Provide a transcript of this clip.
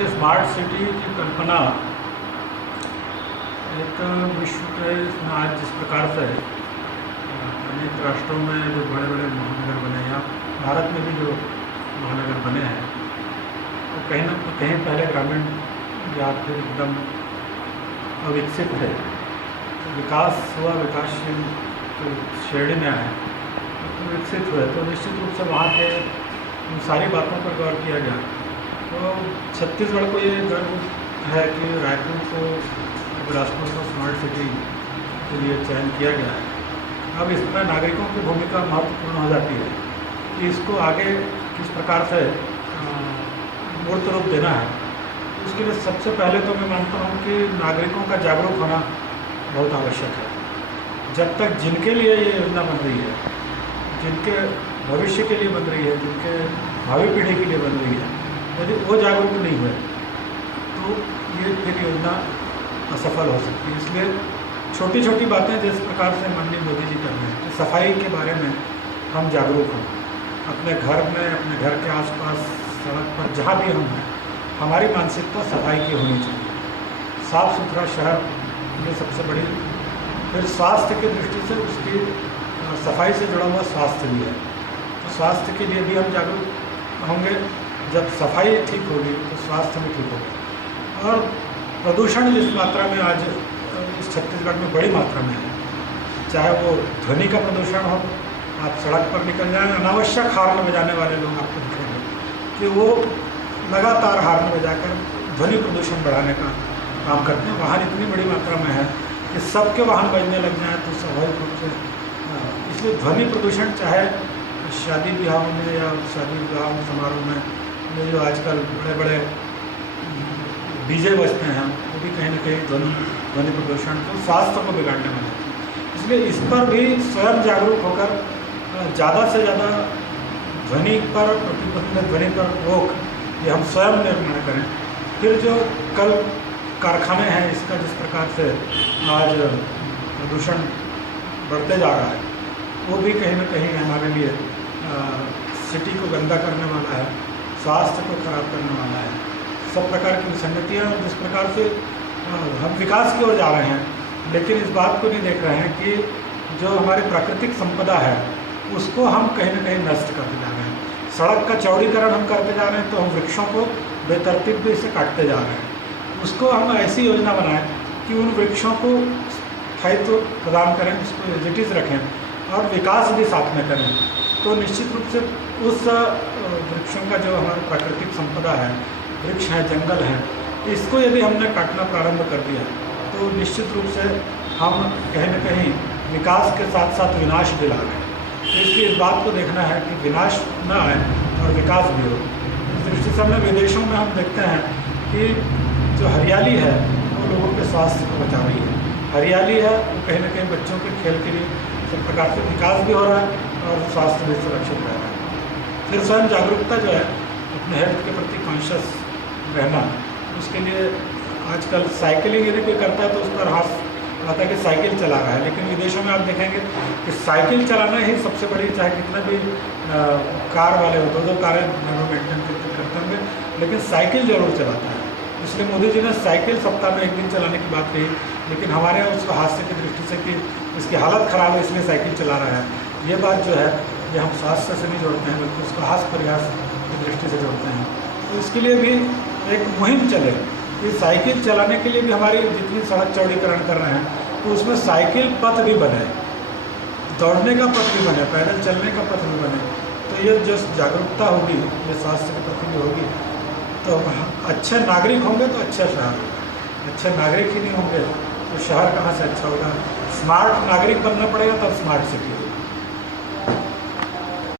देखिए, smart city की कल्पना एक विश्व के इसमें आज जिस प्रकार से अनेक राष्ट्रों में जो बड़े बड़े महानगर बने या भारत में भी जो महानगर बने हैं, तो कहीं ना कहीं पहले ग्रामीण या फिर एकदम अविकसित थे। तो विकास हुआ, विकासशील तो श्रेणी में आए, तो विकसित हुए, तो निश्चित रूप से वहाँ के उन सारी बातों पर गौर किया गया। तो छत्तीसगढ़ को ये गर्व है कि रायपुर को बिलासपुर को स्मार्ट सिटी के लिए चयन किया गया है। अब इसमें नागरिकों की भूमिका महत्वपूर्ण हो जाती है कि इसको आगे किस प्रकार से मूर्त रूप देना है। उसके लिए सबसे पहले तो मैं मानता हूँ कि नागरिकों का जागरूक होना बहुत आवश्यक है। जब तक जिनके लिए ये योजना बन रही है, जिनके भविष्य के लिए बन रही है, जिनके भावी पीढ़ी के लिए बन रही है, यदि वो जागरूक नहीं हुए तो ये फिर योजना असफल हो सकती है। इसलिए छोटी छोटी बातें जिस प्रकार से माननीय मोदी जी कर रहे हैं कि सफाई के बारे में हम जागरूक हों, अपने घर में, अपने घर के आसपास, सड़क पर, जहाँ भी हम हैं, हमारी मानसिकता सफाई की होनी चाहिए। साफ़ सुथरा शहर ये सबसे बड़ी। फिर स्वास्थ्य की दृष्टि से उसकी सफाई से जुड़ा हुआ स्वास्थ्य भी है, तो स्वास्थ्य के लिए भी हम जागरूक होंगे। जब सफाई ठीक होगी तो स्वास्थ्य भी ठीक होगा। और प्रदूषण जिस मात्रा में आज इस छत्तीसगढ़ में बड़ी मात्रा में है, चाहे वो ध्वनि का प्रदूषण हो, आप सड़क पर निकल जाएं, अनावश्यक हार्न बजाने वाले लोग आपको दिखेंगे कि वो लगातार हार्न बजाकर ध्वनि प्रदूषण बढ़ाने का काम करते हैं। वाहन इतनी बड़ी मात्रा में है कि सबके वाहन बजने लग जाएँ तो स्वाभाविक रूप से इसलिए ध्वनि प्रदूषण, चाहे शादी ब्याहों में या शादी विवाह समारोह में ये जो आजकल बड़े बड़े डीजे बजते हैं, वो भी कहीं ना कहीं ध्वनि प्रदूषण को, स्वास्थ्य को बिगाड़ने वाले हैं। इसलिए इस पर भी स्वयं जागरूक होकर ज़्यादा से ज़्यादा ध्वनि पर प्रतिबंध, ध्वनि पर रोक, ये हम स्वयं निर्माण करें। फिर जो कल कारखाने हैं, इसका जिस प्रकार से आज प्रदूषण बढ़ते जा रहा है, वो भी कहीं ना कहीं हमारे लिए सिटी को गंदा करने वाला है, स्वास्थ्य को खराब करने वाला है। सब प्रकार की विसंगतियाँ, जिस प्रकार से हम विकास की ओर जा रहे हैं, लेकिन इस बात को नहीं देख रहे हैं कि जो हमारी प्राकृतिक संपदा है उसको हम कहीं ना कहीं नष्ट करते जा रहे हैं। सड़क का चौड़ीकरण हम करते जा रहे हैं, तो हम वृक्षों को बेतरतीबी से काटते जा रहे हैं। उसको हम ऐसी योजना बनाएं कि उन वृक्षों को स्थायित्व प्रदान करें, उसको एजिटीज रखें और विकास भी साथ में करें। तो निश्चित रूप से उस वृक्षों का जो हमारा प्राकृतिक संपदा है, वृक्ष हैं, जंगल हैं, इसको यदि हमने काटना प्रारंभ कर दिया तो निश्चित रूप से हम कहीं न कहीं विकास के साथ साथ विनाश भी ला रहे हैं। तो इसलिए इस बात को देखना है कि विनाश न आए और विकास भी हो। इस दृष्टि से हमने विदेशों में हम देखते हैं कि जो हरियाली है वो लोगों के स्वास्थ्य को बचा रही है। हरियाली है वो कहीं ना कहीं बच्चों के खेल के लिए सब प्रकार से विकास भी हो रहा है और स्वास्थ्य भी सुरक्षित रह रहा है। फिर स्वयं जागरूकता जो है, अपने हेल्थ के प्रति कॉन्शियस रहना, उसके लिए आजकल साइकिलिंग यदि कोई करता है तो उस पर हाथ आता है कि साइकिल चला रहा है, लेकिन विदेशों में आप देखेंगे कि साइकिल चलाना ही सबसे बड़ी, चाहे कितना भी कार वाले हो, दो कारें मेंटेन करते होंगे, लेकिन साइकिल जरूर चलाता है। इसलिए मोदी जी ने साइकिल सप्ताह में एक दिन चलाने की बात कही, लेकिन हमारे यहाँ उसको हादसे की दृष्टि से कि इसकी हालत ख़राब है इसलिए साइकिल चला रहा है, ये बात जो है ये हम स्वास्थ्य से नहीं जोड़ते हैं, बल्कि उसको हास्य प्रयास की दृष्टि से जोड़ते हैं। तो इसके लिए भी एक मुहिम चले कि साइकिल चलाने के लिए भी हमारी जितनी सड़क चौड़ीकरण कर रहे हैं तो उसमें साइकिल पथ भी बने, दौड़ने का पथ भी बने, पैदल चलने का पथ भी बने। तो ये जो जागरूकता होगी, ये स्वास्थ्य के प्रति भी होगी, तो अच्छे नागरिक होंगे तो अच्छा शहर होगा। अच्छे नागरिक ही नहीं होंगे तो शहर कहाँ से अच्छा होगा। स्मार्ट नागरिक बनना पड़ेगा तब स्मार्ट सिटी होगी।